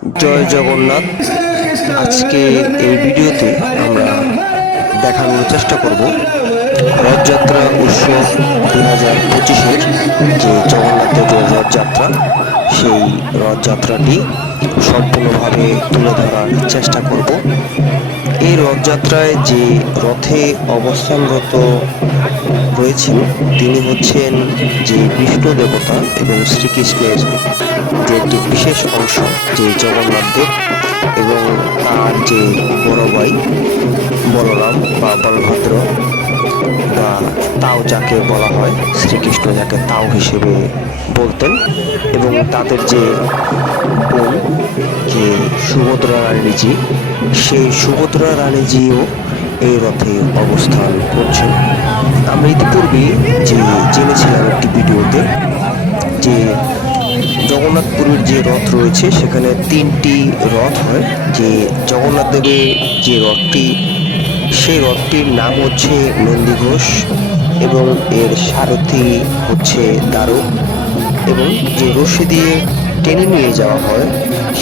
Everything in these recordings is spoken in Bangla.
জয় জগন্নাথ। আজকে এই ভিডিওতে আমরা দেখানোর চেষ্টা করব রথযাত্রা উৎসব দু হাজার পঁচিশের যে জগন্নাথ দেবের রথযাত্রা, সেই রথযাত্রাটি সম্পূর্ণভাবে তুলে ধরার চেষ্টা করব। এই রথযাত্রায় যে রথে অবস্থানরত রয়েছেন, তিনি হচ্ছেন যে বিষ্ণু দেবতা এবং শ্রীকৃষ্ণের যে একটি বিশেষ অংশ, যে জগন্নাথ দেব এবং তার যে বড় ভাই বলরাম বা বলভদ্র, বা তাও যাকে বলা হয় শ্রীকৃষ্ণ, যাকে তাও হিসেবে বলতেন এবং তাদের যে বোন যে সুভদ্রা রানীজি সেই সুভদ্রা রানীজিও এই রথে অবস্থান করছেন। আমরা ইতিপূর্বে যে জেনেছিলাম একটি ভিডিওতে যে জগন্নাথপুরের যে রথ রয়েছে, সেখানে তিনটি রথ হয়। যে জগন্নাথ দেবের যে রথটি, সেই রথটির নাম হচ্ছে নন্দী ঘোষ এবং এর সারথি হচ্ছে দারু এবং যে রশি দিয়ে টেনে নিয়ে যাওয়া হয়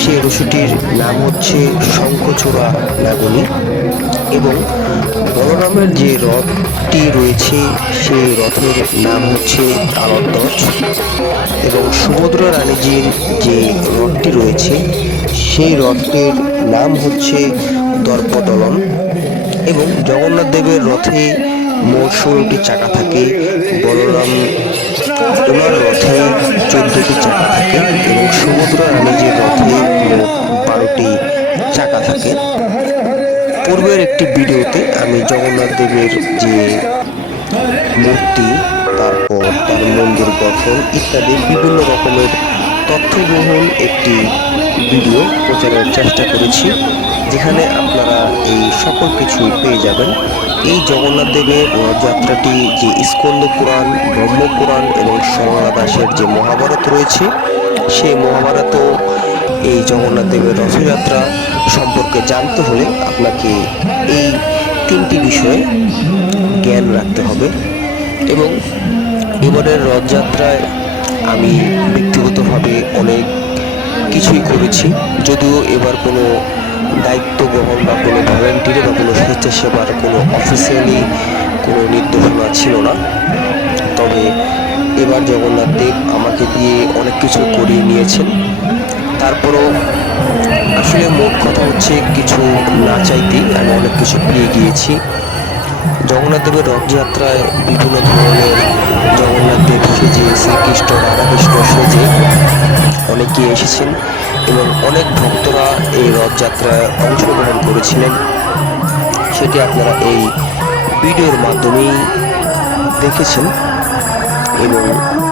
সেই রশিটির নাম হচ্ছে শঙ্খচূড়া নাগনী এবং বলরামের যে রথটি রয়েছে, সেই রথের নাম হচ্ছে তালধ্বজ এবং সুভদ্রা রানীজির যে রথটি রয়েছে, সেই রথটির নাম হচ্ছে দর্পদলন এবং জগন্নাথ দেবের রথে মোট ষোলোটি চাকা থাকে। বলরাম ওনার রথে চোদ্দটি চাকা থাকে এবং সুভদ্রা রানীজির রথে বারোটি চাকা থাকে, পূর্বের একটি ভিডিওতে আমি জগন্নাথ দেবের যে মূর্তি, তারপর তার মন্দির গঠন ইত্যাদি বিভিন্ন রকমের তথ্যবহুল একটি ভিডিও প্রচারের চেষ্টা করেছি। যেখানে আপনারা এই সকল কিছু পেয়ে যাবেন। এই জগন্নাথ দেবের রথযাত্রাটি যে স্কন্দ পুরাণ, ব্রহ্ম পুরাণ এবং সরলা দাসের যে মহাভারত রয়েছে, সেই মহাভারতও এই জগন্নাথ দেবের রথযাত্রা সম্পর্কে জানতে হলে আপনাকে এই তিনটি বিষয়ে জ্ঞান রাখতে হবে এবং এবারের রথযাত্রায় আমি ব্যক্তিগতভাবে অনেক কিছুই করেছি, যদিও এবার কোনো দায়িত্ব গ্রহণ বা কোনো ভলেন্টিয়ার বা কোনো স্বেচ্ছাসেবার কোনো অফিসিয়ালি কোনো নির্দেশনা ছিল না। তবে এবার জগন্নাথ দেব আমাকে দিয়ে অনেক কিছু করিয়ে নিয়েছেন। তারপরও আসলে মোট কথা হচ্ছে কিছু না চাইতেই আমি অনেক কিছু পেয়ে গিয়েছি। জগন্নাথ দেবের রথযাত্রায় বিভিন্ন ধরনের জগন্নাথ দেব সেজে শ্রীকৃষ্ণ অনেকে এসেছেন এবং অনেক ভক্তরা এই রথযাত্রায় অংশগ্রহণ করেছিলেন। সেটি আপনারা এই ভিডিওর মাধ্যমেই দেখেছেন এবং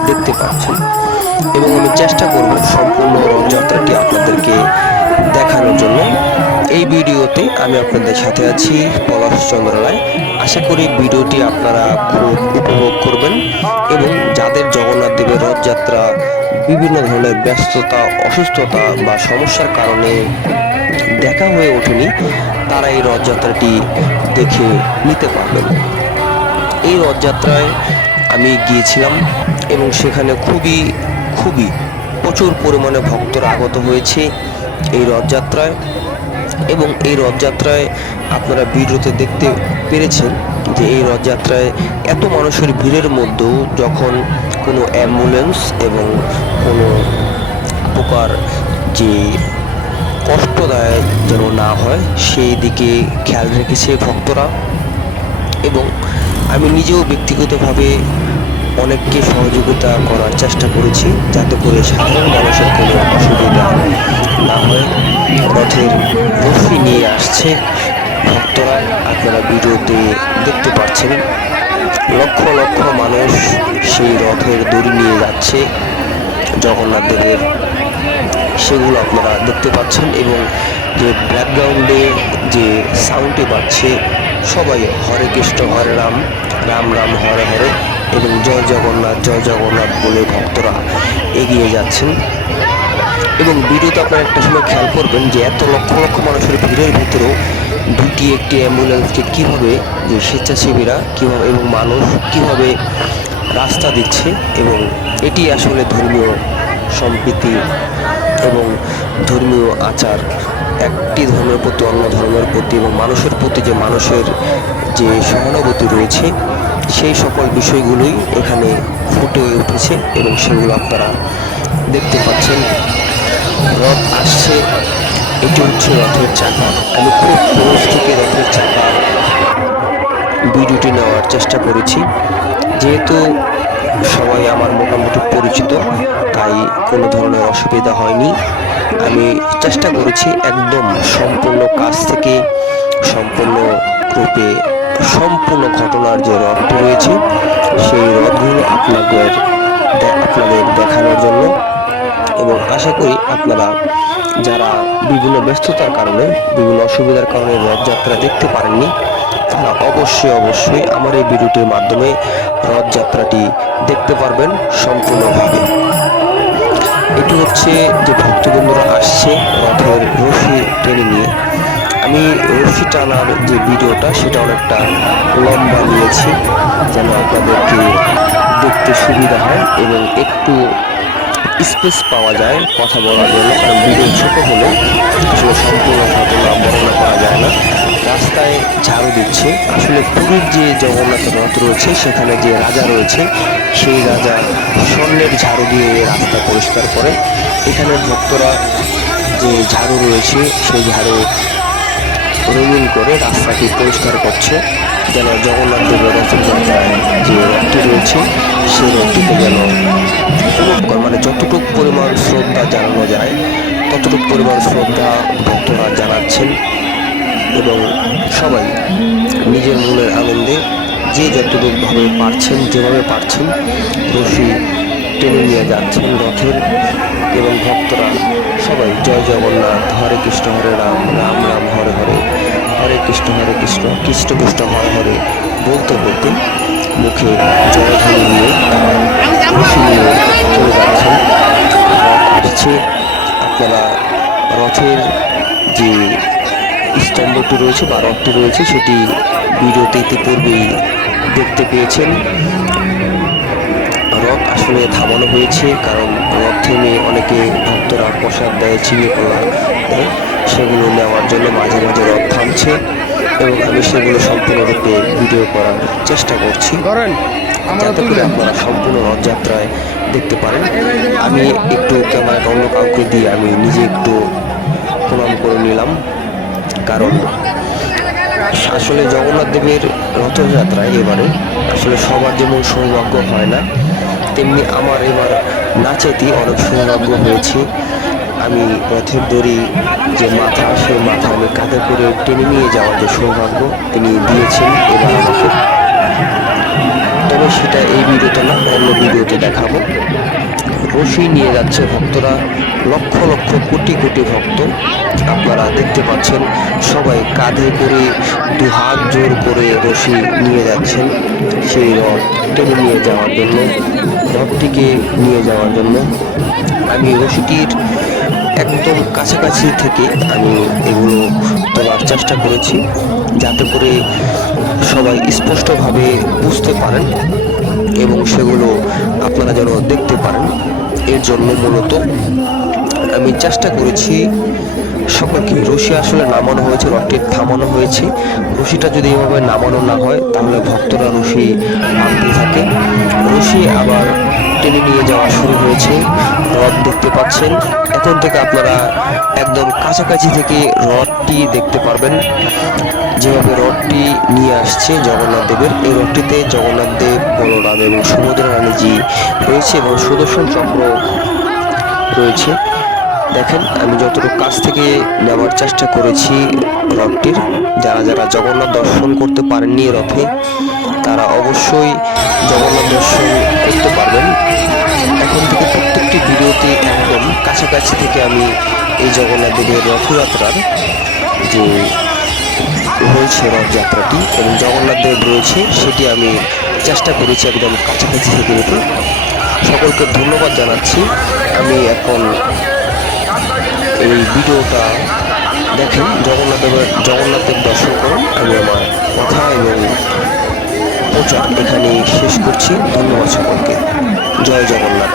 দেখতে পাচ্ছেন। এবং আমি চেষ্টা করব সম্পূর্ণ রথযাত্রাটি আপনাদেরকে দেখানোর জন্য। এই ভিডিওতে আমি আপনাদের সাথে আছি পলাশ চন্দ্র রায় আশা করি ভিডিওটি আপনারা খুব উপভোগ করবেন এবং যাদের জগন্নাথ দেবের রথযাত্রা বিভিন্ন ধরনের ব্যস্ততা, অসুস্থতা বা সমস্যার কারণে দেখা হয়ে ওঠেনি, তারা এই রথযাত্রাটি দেখে নিতে পারবেন। এই রথযাত্রায় আমি গিয়েছিলাম এবং সেখানে খুবই খুবই প্রচুর পরিমাণে ভক্তরা আগত হয়েছে এই রথযাত্রায় এবং এই রথযাত্রায় আপনারা ভিডিওতে দেখতে পেরেছেন যে এই রথযাত্রায় এত মানুষের ভিড়ের মধ্যেও যখন কোনো অ্যাম্বুলেন্স এবং কোনো প্রকার যে কষ্টদায়ক যেন না হয়, সেই দিকে খেয়াল রেখেছে ভক্তরা। এবং আমি নিজেও ব্যক্তিগতভাবে অনেককে সহযোগিতা করার চেষ্টা করেছি যাতে করে সাধারণ মানুষের কোনো অসুবিধা না হয়। রথের রশ্মি নিয়ে আসছে ভক্তরা, আপনারা ভিডিওতে দেখতে পাচ্ছেন। লক্ষ লক্ষ মানুষ সেই রথের দড়ি নিয়ে যাচ্ছে। জগন্নাথ দেবের সেগুলো আপনারা দেখতে পাচ্ছেন এবং যে ব্যাকগ্রাউন্ডে যে সাউন্ডটি পাচ্ছে সবাই হরে কৃষ্ণ, হরে রাম রাম রাম, হরে হরে এবং জয় জগন্নাথ জয় জগন্নাথ বলে ভক্তরা এগিয়ে যাচ্ছেন। এবং ভিডিওতে আপনারা একটা সময় খেয়াল করবেন যে এত লক্ষ লক্ষ মানুষের ভিড়ের ভিতরেও দুটি একটি অ্যাম্বুলেন্সকে কীভাবে যে স্বেচ্ছাসেবীরা কীভাবে এবং মানুষ কীভাবে রাস্তা দিচ্ছে এবং এটি আসলে ধর্মীয় সম্প্রীতি এবং ধর্মীয় আচার। একটি ধর্মের প্রতি, অন্য ধর্মের প্রতি এবং মানুষের প্রতি যে মানুষের যে সহানুভূতি রয়েছে, সেই সকল বিষয়গুলোই এখানে ফুটে উঠেছে এবং সেগুলো আপনারা দেখতে পাচ্ছেন। রথ আসছে। এটি হচ্ছে রথের চাকা আমি খুব ক্লোজ থেকে রথের চাকা ভিডিওটি নেওয়ার চেষ্টা করেছি। যেহেতু সবাই আমার মোটামুটি পরিচিত, তাই কোনো ধরনের অসুবিধা হয়নি। আমি চেষ্টা করেছি একদম সম্পূর্ণ কাজ থেকে, সম্পূর্ণ রূপে সম্পূর্ণ ঘটনার যে রথটি রয়েছে, সেই রথগুলো আপনাদের আপনাদের দেখানোর জন্য। এবং আশা করি আপনারা যারা বিভিন্ন ব্যস্ততার কারণে, বিভিন্ন অসুবিধার কারণে রথযাত্রা দেখতে পারেননি, তারা অবশ্যই অবশ্যই আমার এই ভিডিওটির মাধ্যমে রথযাত্রাটি দেখতে পারবেন সম্পূর্ণভাবে। এটি হচ্ছে যে ভক্তবৃন্দরা আসছে রথের রশি টেনে নিয়ে। আমি রশি টানার যে ভিডিওটা, সেটা অনেকটা লম্বা নিয়েছি, যেন আপনাদেরকে দেখতে সুবিধা হয় এবং একটু স্পেস পাওয়া যায়, কথা বলার জন্য, কারণ ভিডিও ছোট হলে আসলে সম্পূর্ণ ঘটনা বর্ণনা করা যায় না। রাস্তায় ঝাড়ু দিচ্ছে। আসলে পুরীর যে জগন্নাথ রথ রয়েছে, সেখানে যে রাজা রয়েছে, সেই রাজা স্বর্ণের ঝাড়ু দিয়ে রাস্তা পরিষ্কার করে। এখানে ভক্তরা যে ঝাড়ু রয়েছে, সেই ঝাড়ু রঙিন করে রাস্তাটি পরিষ্কার করছে। যেন জগন্নাথ দেবের রথযাত্রায় যে রথটি রয়েছে সেই রথটিকে যেন মানে যতটুকু পরিমাণ শ্রদ্ধা জানানো যায়, ততটুকু পরিমাণ শ্রদ্ধা ভক্তরা জানাচ্ছেন এবং সবাই নিজের মনের আনন্দে যে যতটুকুভাবে পারছেন, যেভাবে পারছেন, রশি টেনে নিয়ে যাচ্ছেন রথের এবং ভক্তরা সবাই জয় জগন্নাথ, হরে কৃষ্ণ, হরে রাম রাম রাম, হরে হরে। হরে কৃষ্ণ হরে কৃষ্ণ কৃষ্ণ কৃষ্ণ, হরে হরে বলতে বলতে মুখে জয়ধ্বনি নিয়ে তারা নিয়ে চলে যাচ্ছেন। আসছে আপনারা রথের যে স্তম্ভটি রয়েছে বা রথটি রয়েছে, সেটি ভিডিওতে ইতিপূর্বেই দেখতে পেয়েছেন। রথ আসলে থামানো হয়েছে, কারণ রথ থেমে অনেকে ভক্তরা প্রসাদ দেয় কলা দেয়। সেগুলো নেওয়ার জন্য মাঝে মাঝে রথ থামছে এবং আমি সেগুলো সম্পূর্ণরূপে ভিডিও করার চেষ্টা করছি। যাতে করে আপনারা সম্পূর্ণ রথযাত্রায় দেখতে পারেন। আমি একটু ক্যামেরাটা অন্য কাউকে দিয়ে আমি নিজে একটু প্রণাম করে নিলাম। কারণ আসলে জগন্নাথ দেবের রথযাত্রায় এবারে আসলে সবার যেমন সৌভাগ্য হয় না তেমনি আমার এবার নাচেতে অনেক সৌভাগ্য হয়েছে। আমি রথের দড়ি যে মাথা, সেই মাথা আমি কাঁধে করে টেনে নিয়ে যাওয়ার যে সৌভাগ্য তিনি দিয়েছেন এবার আমাকে। তবে সেটা এই ভিডিওতে না, অন্য ভিডিওতে দেখাবো। রশি নিয়ে যাচ্ছে ভক্তরা, লক্ষ লক্ষ কোটি কোটি ভক্ত। আপনারা দেখতে পাচ্ছেন, সবাই কাঁধে করে দু হাত জোর করে রশি নিয়ে যাচ্ছেন সেই রথ টেনে নিয়ে যাওয়ার জন্য, রথটিকে নিয়ে যাওয়ার জন্য। আমি রশিটির একদম কাছাকাছি থেকে আমি এগুলো তোলার চেষ্টা করেছি, যাতে করে সবাই স্পষ্টভাবে বুঝতে পারেন এবং সেগুলো আপনারা যেন দেখতে পারেন। এর জন্য মূলত আমি চেষ্টা করেছি সকলকে রশি আসলে নামানো হয়েছে রথটি থামানো হয়েছে? রশিটা যদি এভাবে নামানো না হয়, তাহলে ভক্তরা রশি আনতে থাকে। রশি আবার টেনে নিয়ে যাওয়া শুরু হয়েছে। রথ দেখতে পাচ্ছেন। এখন থেকে আপনারা একদম কাছাকাছি থেকে রথটি দেখতে পারবেন। যেভাবে রথটি নিয়ে আসছে জগন্নাথ দেবের, এই রথটিতে জগন্নাথ দেব, বলরাম এবং সুভদ্রা রানীজি রয়েছে এবং সুদর্শন চক্র রয়েছে। দেখেন, আমি যতটুকু কাছ থেকে নেওয়ার চেষ্টা করেছি রথটির, যারা যারা জগন্নাথ দর্শন করতে পারেননি রথে, তারা অবশ্যই জগন্নাথ দর্শন করতে পারবেন। এখন থেকে প্রত্যেকটি ভিডিওতে একদম কাছাকাছি থেকে আমি এই জগন্নাথ দেবের রথযাত্রার যে রয়েছে রথযাত্রাটি এবং জগন্নাথ দেব রয়েছে, সেটি আমি চেষ্টা করেছি একদম কাছাকাছি থেকে নিতে সকলকে ধন্যবাদ জানাচ্ছি। আমি এখন এই ভিডিওটা দেখেন জগন্নাথ দেবের, জগন্নাথ দেব দর্শন করুন। আমি আমার কথা এবং প্রচার এখানে শেষ করছি। ধন্যবাদ সকলকে। জয় জগন্নাথ।